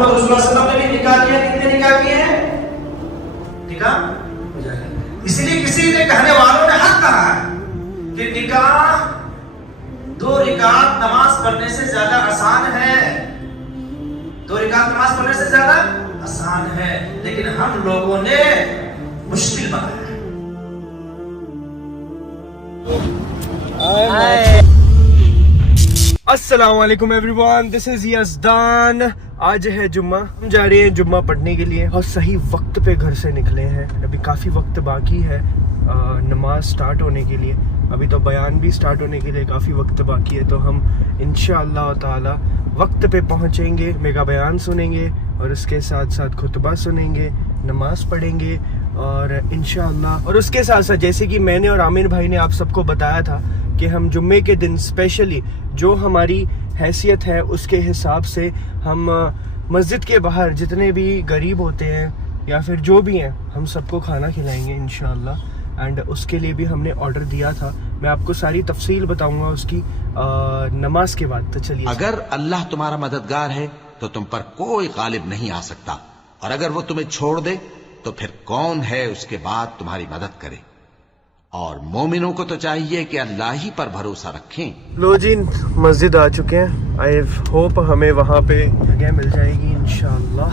محمد رسول اللہ صلی اللہ علیہ وسلم نے بھی نکاح کیا. کتنے نکاح کیے ہیں؟ نکاح ہو جائے گا. اسی لیے کسی نے کہنے والوں نے حق کہا ہے کہ نکاح 2 رکعت نماز پڑھنے سے زیادہ آسان ہے. 2 رکعت نماز پڑھنے سے زیادہ آسان ہے، لیکن ہم لوگوں نے مشکل بنایا ہے. السلام علیکم ایوری ون، دس از یزدان. آج ہے جمعہ، ہم جا رہے ہیں جمعہ پڑھنے کے لیے اور صحیح وقت پہ گھر سے نکلے ہیں. ابھی کافی وقت باقی ہے نماز سٹارٹ ہونے کے لیے. ابھی تو بیان بھی سٹارٹ ہونے کے لیے کافی وقت باقی ہے، تو ہم انشاءاللہ تعالی وقت پہ پہنچیں گے، میگا بیان سنیں گے اور اس کے ساتھ ساتھ خطبہ سنیں گے، نماز پڑھیں گے اور انشاءاللہ. اور اس کے ساتھ ساتھ جیسے کہ میں نے اور عامر بھائی نے آپ سب کو بتایا تھا کہ ہم جمعے کے دن اسپیشلی جو ہماری حیثیت ہے اس کے حساب سے ہم مسجد کے باہر جتنے بھی غریب ہوتے ہیں یا پھر جو بھی ہیں ہم سب کو کھانا کھلائیں گے انشاءاللہ. اینڈ اس کے لیے بھی ہم نے آرڈر دیا تھا. میں آپ کو ساری تفصیل بتاؤں گا اس کی نماز کے بعد. تو چلیے. اگر اللہ تمہارا مددگار ہے تو تم پر کوئی غالب نہیں آ سکتا، اور اگر وہ تمہیں چھوڑ دے تو پھر کون ہے اس کے بعد تمہاری مدد کرے. اور مومنوں کو تو چاہیے کہ اللہ ہی پر بھروسہ رکھیں. لو جی مسجد آ چکے ہیں. آئی ہوپ ہمیں وہاں پہ جگہ مل جائے گی انشاءاللہ.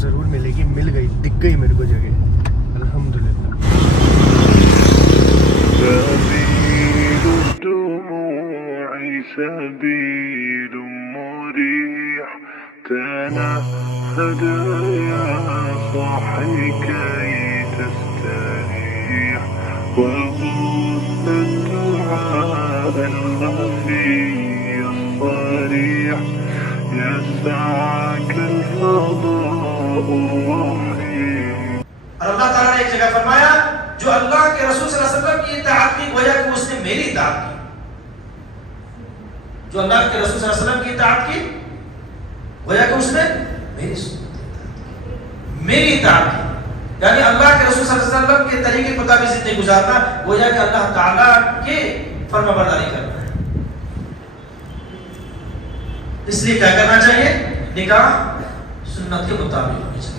ضرور ملے گی. مل گئی، دکھ گئی میرے کو جگہ الحمدللہ. سبيل الدموع سبيل مريح تنهد يا صاحي كي تستريح وغص الدعاء الخفي الصريح يسعك الفضاء الرحيم. اور اللہ تعالیٰ نے ایک جگہ فرمایا جو اللہ کے رسول صلی اللہ علیہ وسلم کی اطاعت کی گویا کہ اس نے میری اطاعت کی. جو اللہ کے رسول صلی اللہ علیہ وسلم کی اطاعت کی گویا کہ اس نے میری اطاعت کی. یعنی اللہ کے رسول صلی اللہ علیہ وسلم کے طریقے کے مطابق زندگی گزارنا گویا کہ اللہ تعالیٰ کے فرما برداری کرنا ہے. اس لیے کیا کرنا چاہیے؟ نکاح سنت کے مطابق ہونی چاہیے.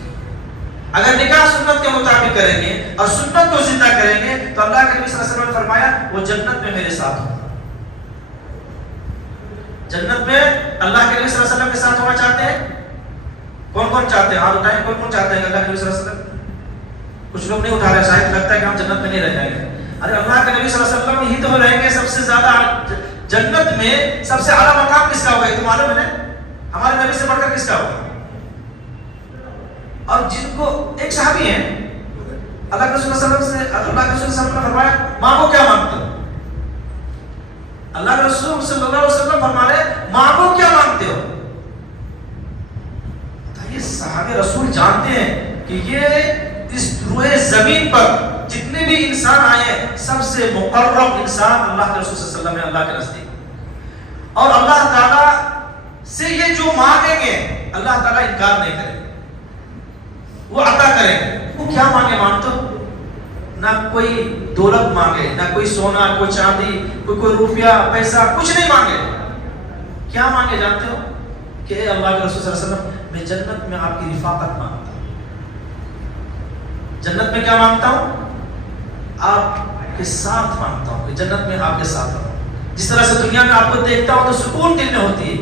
اگر نکاح سنت کے مطابق کریں گے اور سنت کو زندہ کریں گے تو اللہ کے نبی صلی اللہ علیہ وسلم نے فرمایا وہ جنت میں میرے ساتھ ہوگا. جنت میں اللہ کے نبی صلی اللہ علیہ وسلم کے ساتھ ہونا چاہتے ہیں؟ کون کون چاہتے ہیں؟ ہاتھ اٹھائیں. کون کون چاہتے ہیں اللہ کے نبی صلی اللہ علیہ وسلم؟ کچھ لوگ نہیں اٹھا رہے، شاید لگتا ہے کہ ہم جنت میں نہیں رہ جائیں گے. ارے اللہ کے نبی صلی اللہ علیہ وسلم ہی تو رہیں گے سب سے زیادہ. جنت میں سب سے اعلیٰ مقام کس کا ہوگا یہ تو معلوم ہے. ہمارے نبی سے بڑھ کر کس کا ہوگا؟ اور جن کو ایک صحابی ہیں اللہ کے رسول صلی اللہ علیہ وسلم سے اللہ کے رسول صلی اللہ علیہ وسلم نے فرمایا مانگو کیا مانگتے ہو؟ اللہ کے رسول صلی اللہ علیہ وسلم فرما رہے مانگو کیا مانگتے ہو؟ یہ صحابہ رسول جانتے ہیں کہ یہ اس روئے زمین پر جتنے بھی انسان آئے ہیں سب سے مقرب انسان اللہ کے رسول صلی اللہ علیہ وسلم ہے اللہ کے نزدیک. اور اللہ تعالیٰ سے یہ جو مانگیں گے اللہ تعالیٰ انکار نہیں کرے، وہ عطا کریں. وہ کیا مانگے؟ مانگتے ہو نہ کوئی دولت مانگے، نہ کوئی سونا، کوئی چاندی، کوئی روپیہ پیسہ، کچھ نہیں مانگے. کیا مانگے جانتے ہو؟ کہ اے اللہ کے رسول صلی اللہ علیہ وسلم میں جنت میں آپ کی رفاقت مانگتا ہوں. جنت میں کیا مانگتا ہوں؟ آپ کے ساتھ مانگتا ہوں کہ جنت میں آپ کے ساتھ ہوں. جس طرح سے دنیا میں آپ کو دیکھتا ہوں تو سکون دل میں ہوتی ہے،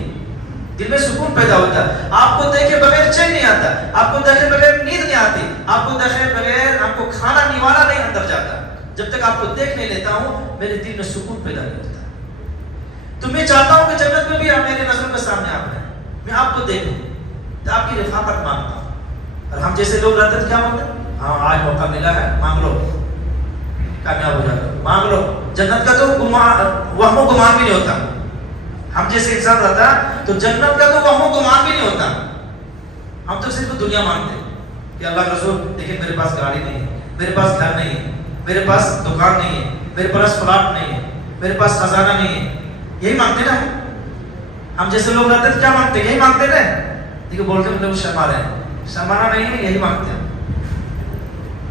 دل میں سکون پیدا ہوتا ہے. آپ کو دیکھے بغیر چین نہیں آتا، آپ کو دیکھے بغیر نیند نہیں آتی، آپ کو دیکھے بغیر آپ کو کھانا نیوالا نہیں اندر جاتا. جب تک آپ کو دیکھ نہیں لیتا ہوں میرے دل میں سکون پیدا نہیں ہوتا. تو میں چاہتا ہوں کہ جنت میں بھی آپ میرے نظروں کے سامنے آپ رہیں، میں آپ کو دیکھوں تو آپ کی رفاقت مانگتا ہوں. اور ہم جیسے لوگ رہتے ہیں کیا مانگتے ہیں؟ ہاں آج موقع ملا ہے، مانگ لو، کامیاب ہو جاتا، مانگ لو. جنت کا تو وہم و گمان بھی نہیں ہوتا. ہم جیسے انسان رہتا ہے تو جنت کا تو وہم و گمان بھی نہیں ہوتا. ہم تو صرف دنیا مانگتے ہیں کہ اللہ کے رسول دیکھیں میرے پاس گاڑی نہیں ہے، میرے پاس گھر نہیں ہے، میرے پاس دکان نہیں ہے، میرے پاس پلاٹ نہیں ہے، میرے پاس خزانہ نہیں ہے. یہی مانگتے نا ہم جیسے لوگ رہتے ہیں. کیا مانگتے ہیں؟ یہی مانگتے نا. دیکھو بولتے ہیں لوگ شرما رہے ہیں، شرمانا نہیں ہے، یہی مانگتے ہیں.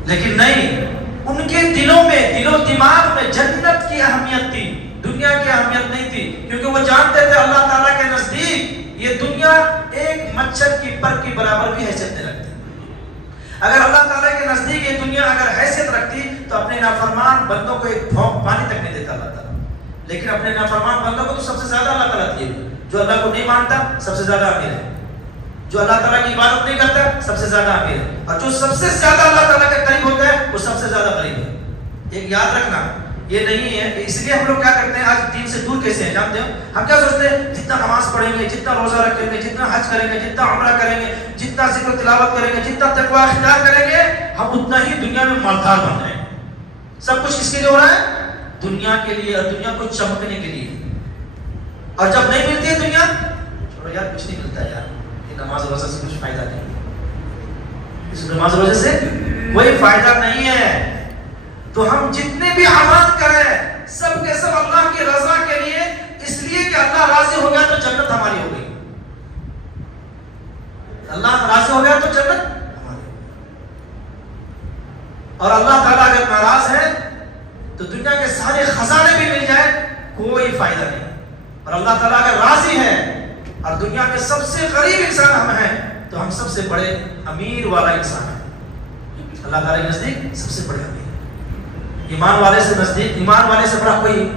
لیکن نہیں، ان کے دلوں میں، دل و دماغ میں جنت کی اہمیت تھی، دنیا کی اہمیت نہیں تھی. کیونکہ وہ جانتے تھے اللہ تعالیٰ کے نزدیک یہ دنیا ایک مچھر کی پر کی برابر بھی حیثیت نہیں رکھتی. اگر اللہ تعالیٰ کے نزدیک یہ دنیا اگر حیثیت رکھتی تو اپنے نافرمان بندوں کو ایک پھونک پانی تک نہیں دیتا اللہ تعالیٰ. لیکن اپنے نافرمان بندوں کو تو سب سے زیادہ اللہ تعالیٰ دیے. جو اللہ کو نہیں مانتا سب سے زیادہ امیر ہے. جو اللہ تعالیٰ کی عبادت نہیں کرتا سب سے زیادہ امیر ہے. اور جو سب سے زیادہ اللہ تعالیٰ کے قریب ہوتا ہے وہ سب سے زیادہ غریب ہے. ایک یاد رکھنا یہ نہیں ہے. اس لیے ہم لوگ کیا کرتے ہیں آج دین سے دور کیسے ہیں جانتے ہیں؟ ہم کیا سوچتے ہیں جتنا نماز پڑھیں گے, جتنا روزہ رکھیں گے, جتنا حج کریں گے, جتنا عمرہ کریں گے, جتنا ذکر و تلاوت کریں گے, جتنا تقوی اختیار کریں گے, ہم اتنا ہی دنیا میں مالدار بن رہے ہیں. سب کچھ کس کے لیے ہو رہا ہے؟ دنیا کے لیے, اور دنیا کو چمکنے کے لیے. اور جب نہیں ملتی ہے دنیا, چھوڑو یار کچھ نہیں ملتا یار, یہ نماز روزہ سے کچھ فائدہ نہیں, اس نماز روزے سے کوئی فائدہ نہیں ہے. تو ہم جتنے بھی اعمال کریں سب کے سب اللہ کی رضا کے لیے, اس لیے کہ اللہ راضی ہو گیا تو جنت ہماری ہو گئی. اللہ راضی ہو گیا تو جنت ہماری ہو گئی. اور اللہ تعالیٰ اگر ناراض ہے تو دنیا کے سارے خزانے بھی مل جائیں کوئی فائدہ نہیں. اور اللہ تعالیٰ اگر راضی ہے اور دنیا کے سب سے غریب انسان ہم ہیں تو ہم سب سے بڑے امیر والا انسان ہیں اللہ تعالیٰ کے نزدیک, سب سے بڑے امیر. ایمان والے سے نزدیک, ایمان والے سے بڑا کوئی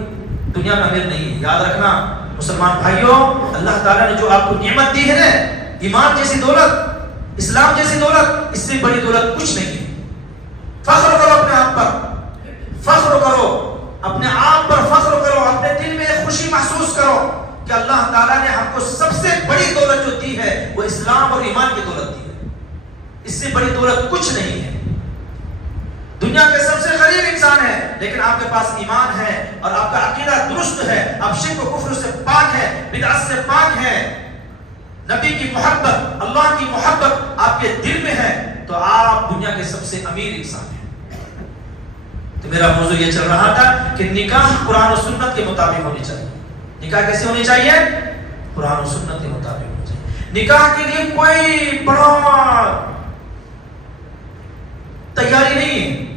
دنیا میں امیر نہیں ہے. یاد رکھنا مسلمان بھائیوں, اللہ تعالیٰ نے جو آپ کو نعمت دی ہے نا, ایمان جیسی دولت, اسلام جیسی دولت, اس سے بڑی دولت کچھ نہیں ہے. فخر کرو اپنے آپ پر, فخر کرو اپنے آپ پر, فخر کرو, اپنے دل میں ایک خوشی محسوس کرو کہ اللہ تعالیٰ نے ہم کو سب سے بڑی دولت جو دی ہے وہ اسلام اور ایمان کی دولت دی ہے. اس سے بڑی دولت کچھ نہیں ہے. دنیا کے سب سے غریب انسان ہے لیکن آپ کے پاس ایمان ہے اور آپ کا عقیدہ درست ہے, آپ شرک و کفر سے پاک ہے, بدعت سے پاک ہے, نبی کی محبت, اللہ کی محبت آپ کے دل میں ہے, تو آپ دنیا کے سب سے امیر انسان ہیں. تو میرا موضوع یہ چل رہا تھا کہ نکاح قرآن و سنت کے مطابق ہونی چاہیے. نکاح کیسے ہونی چاہیے؟ قرآن و سنت کے مطابق ہونی چاہیے. نکاح کے لیے کوئی بڑا تیاری نہیں ہے.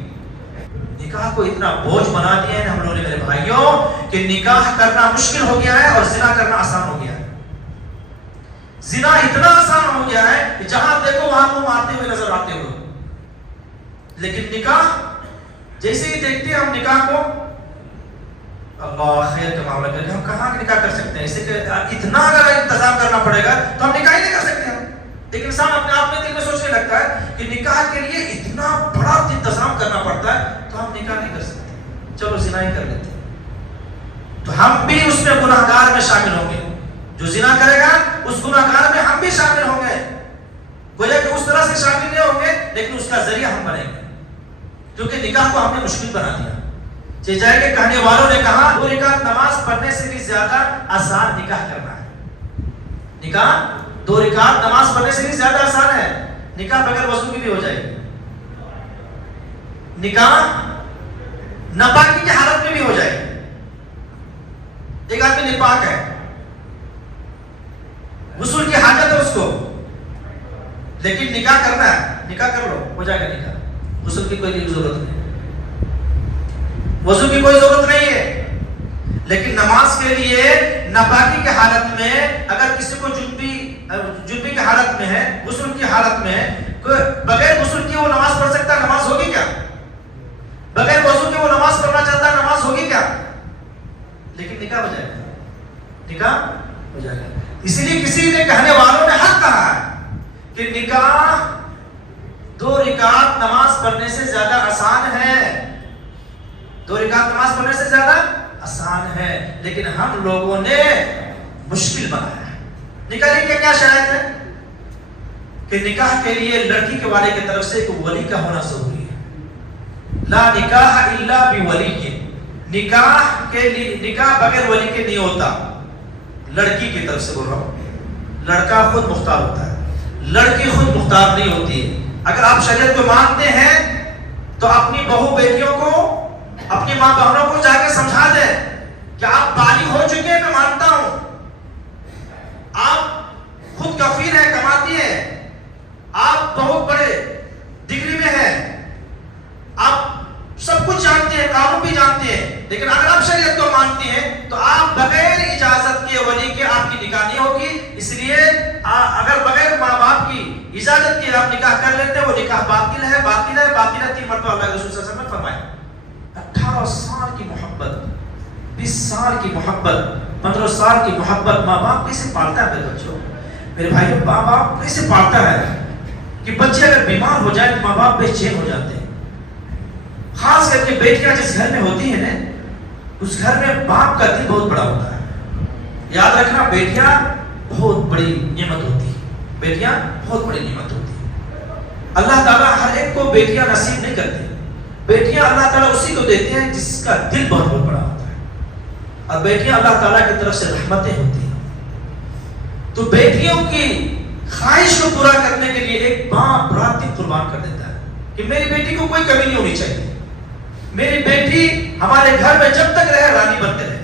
نکاح کو اتنا بوجھ بنا دیا ہے ہم لوگوں نے میرے بھائیوں کہ نکاح کرنا مشکل ہو گیا ہے اور زنا کرنا آسان ہو گیا ہے. زنا اتنا آسان ہو گیا ہے کہ جہاں دیکھو وہاں کو مارتے ہوئے نظر آتے ہوئے. لیکن نکاح جیسے ہی دیکھتے ہیں ہم نکاح کو, اللہ خیر کا معاملہ کرے, ہم کہاں نکاح کر سکتے ہیں؟ اسے کہ اتنا اگر انتظام کرنا پڑے گا تو ہم نکاح ہی نہیں کر سکتے. ہم ایک انسان اپنے آپ میں دل میں سوچنے لگتا ہے کہ نکاح کے لیے اتنا بڑا انتظام کرنا پڑتا ہے تو ہم نکاح نہیں کر سکتے, چلو زنا ہی کر لیتے. تو ہم بھی اس میں گناہگار میں شامل ہوں گے. جو زنا کرے گا اس گناہگار میں ہم بھی شامل ہوں گے. گویا کہ اس طرح سے شامل نہیں ہوں گے لیکن اس کا ذریعہ ہم بنیں گے, کیونکہ نکاح کو ہم نے مشکل بنا دیا. جائے کہ کہنے والوں نے کہا 2 رکعت نماز پڑھنے سے بھی زیادہ آسان نکاح کرنا ہے. نکاح 2 رکعت نماز پڑھنے سے بھی زیادہ آسان ہے. نکاح بغیر وضو کی بھی ہو جائے گی. نکاح ناپاکی کی حالت میں بھی ہو جائے گی. ایک آدمی ناپاک ہے, غسل کی حاجت ہے اس کو, لیکن نکاح کرنا ہے, نکاح کر لو, ہو جائے گا نکاح. غسل کی کوئی ضرورت نہیں, وضو کی کوئی ضرورت نہیں ہے. لیکن نماز کے لیے ناپاکی کی حالت میں اگر کسی کو جنبی کی حالت میں ہے, غسل کی حالت میں ہے, بغیر غسل کی وہ نماز پڑھ سکتا ہے؟ نماز ہوگی کیا؟ بغیر وضو کے وہ نماز پڑھنا چاہتا ہے, نماز ہوگی کیا؟ لیکن نکاح ہو جائے گا, نکاح ہو جائے گا. اسی لیے کسی نے کہنے والوں نے حق کہا ہے کہ نکاح 2 رکعت نماز پڑھنے سے زیادہ آسان ہے. 2 رکعت نماز پڑھنے سے زیادہ آسان ہے, لیکن ہم لوگوں نے مشکل بنایا ہے. نکاح کی کیا شرائط ہے کہ نکاح کے لیے لڑکی کے والے کی طرف سے ایک ولی کا ہونا ضروری ہے. لا نکاح الا بولی. نکاح کے لیے نکاح بغیر ولی کے نہیں ہوتا. لڑکی کی طرف سے بول رہا ہوں, لڑکا خود مختار ہوتا ہے, لڑکی خود مختار نہیں ہوتی ہے. اگر آپ شریعت کو مانتے ہیں تو اپنی بہو بیٹیوں کو, اپنی ماں بہنوں کو جا کے سمجھا دیں کہ آپ بالغ ہو چکے ہیں, میں مانتا ہوں, آپ خود کفیل ہیں, کماتی ہیں, آپ بہت بڑے ڈگری میں ہیں, آپ سب کچھ جانتے ہیں, قانون بھی جانتے ہیں, لیکن اگر آپ شریعت کو مانتے ہیں تو آپ بغیر اجازت کے ولی کے آپ کی نکاح نہیں ہوگی. اس لیے اجازت کی آپ نکاح کر لیتے ہیں، وہ نکاح باطل ہے، باطل ہے، باطل ہے، 3 مرتبہ اللہ کے رسول صلی اللہ علیہ وسلم نے فرمایا۔ 18 سال کی محبت، 20 سال کی محبت، 15 سال کی محبت، ماں باپ کیسے پالتا ہے میرے بچوں؟ میرے بھائیوں، ماں باپ کیسے پالتا ہے کہ بچے اگر بیمار ہو جائے تو ماں باپ بے چین ہو جاتے ہیں۔ خاص کر کے بیٹیاں جس گھر میں ہوتی ہیں نا، اس گھر میں باپ کا دل بہت بڑا ہوتا ہے۔ یاد رکھنا، بیٹیاں بہت بڑی نعمت ہوتی ہے، بیٹیاں بہت بڑی نعمت ہوتی ہے۔ اللہ تعالیٰ ہر ایک کو بیٹیاں نصیب نہیں کرتے، بیٹیاں اللہ تعالیٰ اسی کو دیتے ہیں جس کا دل بہت بہت بڑا ہوتا ہے، اور بیٹیاں اللہ تعالیٰ کی طرف سے رحمتیں ہوتی ہیں۔ تو بیٹیوں کی خواہش کو پورا کرنے کے لیے ایک باپ رات دن قربان کر دیتا ہے کہ میری بیٹی کو کوئی کمی نہیں ہونی چاہیے، میری بیٹی ہمارے گھر میں جب تک رہے رانی بنتے رہے،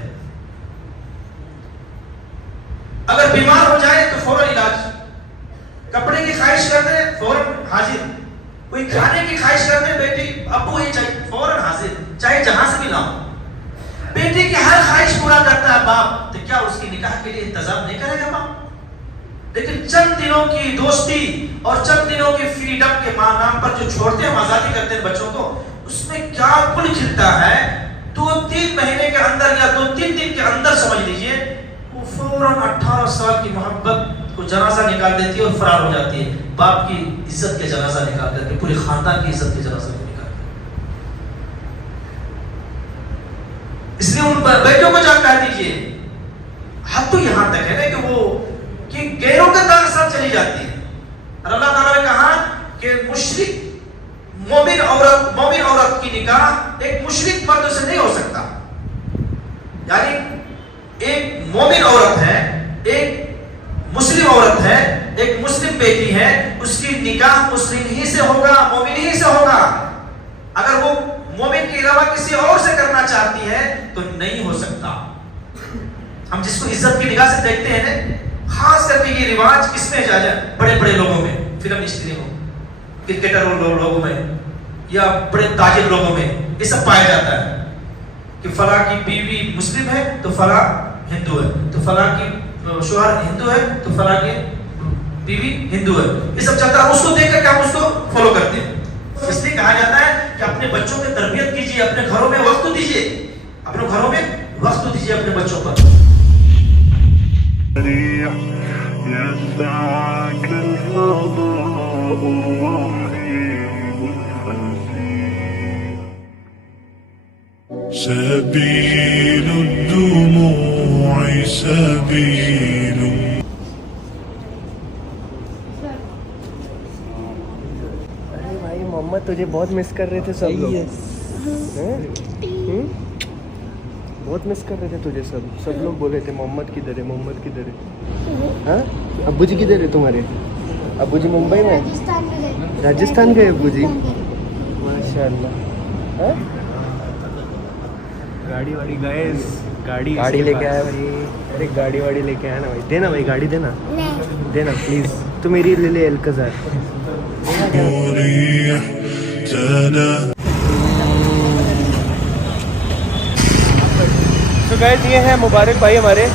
اگر بیمار ہو جائے تو فوراً علاج، کپڑے کی خواہش کر دیں فوراً حاضر، کوئی کھانے کی خواہش کر دیں بیٹی ابو یہ چاہیے فوراً حاضر، چاہے جہاں سے بھی لاؤ۔ بیٹی کی ہر خواہش پورا کرتا ہے باپ، تو کیا اس کی نکاح کے لیے انتظام نہیں کرے گا باپ؟ لیکن چند دنوں کی دوستی اور چند دنوں کی فریڈم کے نام پر جو چھوڑتے ہیں، آزادی کرتے ہیں بچوں کو، اس میں کیا پھول کھلتا ہے 2-3 مہینے کے اندر یا 2-3 دن کے اندر سمجھ لیجئے وہ فوراً 18 سال کی محبت کو جنازہ نکال دیتی ہے اور فرار ہو جاتی ہے، باپ کی عزت کے جنازہ نکال دیتی ہے، پورے خاندان کی عزت کے جنازہ کو نکال دیتی ہے۔ اس لیے ان بیٹوں کو جا کہہ دیجئے، حد تو یہاں تک ہے نا کہ وہ کہ غیروں کے ساتھ چلی جاتی ہے، اور اللہ تعالیٰ نے کہا کہ مشرک مومن عورت کی نکاح ایک مشرک مرد سے نہیں ہو سکتا، یعنی ایک مومن عورت ہے، ایک مسلم عورت ہے، ایک مسلم بیٹی ہے، اس کی نکاح مسلم ہی سے ہوگا، مومن ہی سے ہوگا۔ اگر وہ مومن کے علاوہ کسی اور سے کرنا چاہتی ہے تو نہیں ہو سکتا۔ ہم جس کو عزت کی نگاہ سے دیکھتے ہیں نا، خاص کر کے یہ رواج کس میں جائے، بڑے بڑے لوگوں میں، فلم انڈسٹری ہو، کرکٹر لوگوں میں، یا بڑے تاجر لوگوں میں یہ سب پایا جاتا ہے کہ فلاں کی بیوی مسلم ہے تو فلاں ہندو ہے، تو فلاں کی شوہر ہندو ہے تو فلاں کی بیوی ہندو ہے، یہ سب چلتا ہے۔ اس کو دیکھ کر کے ہم اس کو فالو کرتے ہیں۔ اس لیے کہا جاتا ہے کہ اپنے بچوں کی تربیت کیجیے، اپنے گھروں میں وقت دیجیے، اپنے گھروں میں وقت دیجیے اپنے بچوں پر۔ يسعك الفضاء الرحيم الحسين سبيل الدموع سبيل ارے بھائی محمد تجھے بہت مس کر رہے تھے سب لوگ، بہت مس کر رہے تھے تجھے سب لوگ بولے تھے محمد کدھر ہے، محمد کدھر ہے؟ ہاں ابو جی کدھر ہے تمہارے؟ ابو جی ممبئی میں، راجستھان گئے ابو جی، ماشاء اللہ۔ گاڑی واڑی گئے، گاڑی لے کے آیا بھائی، ارے گاڑی واڑی لے کے آیا نا بھائی، دینا بھائی گاڑی دینا، دینا پلیز، تو میری لے لے الکزار۔ تو گائز یہ ہیں مبارک بھائی ہمارے،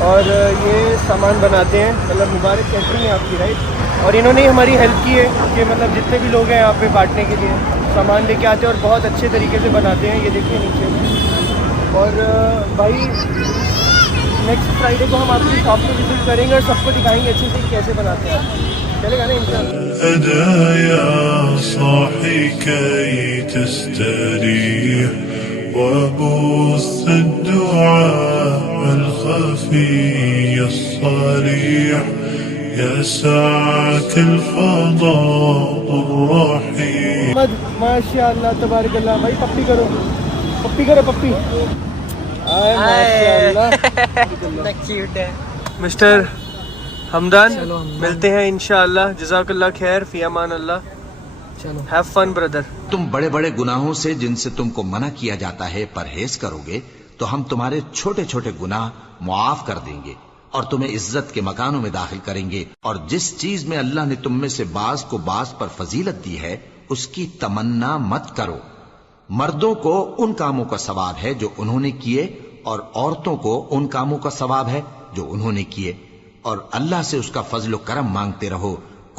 اور یہ سامان بناتے ہیں، مطلب مبارک کیٹرنگ ہے آپ کی، رائٹ، اور انہوں نے ہماری ہیلپ کی ہے کہ مطلب جتنے بھی لوگ ہیں یہاں پہ بانٹنے کے لیے سامان لے کے آتے ہیں، اور بہت اچھے طریقے سے بناتے ہیں، یہ دیکھیے نیچے۔ اور بھائی نیکسٹ فرائیڈے کو ہم آپ کی شاپ پہ وزٹ کریں گے اور سب کو دکھائیں گے اچھے سے کیسے بناتے ہیں، چلے گا نا انشاءاللہ۔ هدايا صاحي كي تستريح وبث الدعاء الخفي الصريح يسعك الفضاء الرحيم ماشاء اللہ تبارک اللہ۔ بھائی پپی کرو، پپی کرو، پپی۔ مسٹر حمدان، ملتے ہیں انشاءاللہ، جزاک اللہ خیر، فی امان اللہ، چلو ہیو فن بردر۔ تم بڑے بڑے گناہوں سے جن سے تم کو منع کیا جاتا ہے پرہیز کرو گے تو ہم تمہارے چھوٹے چھوٹے گناہ معاف کر دیں گے اور تمہیں عزت کے مکانوں میں داخل کریں گے، اور جس چیز میں اللہ نے تم میں سے بعض کو بعض پر فضیلت دی ہے اس کی تمنا مت کرو۔ مردوں کو ان کاموں کا ثواب ہے جو انہوں نے کیے، اور عورتوں کو ان کاموں کا ثواب ہے جو انہوں نے کیے، اور اللہ سے اس کا فضل و کرم مانگتے رہو،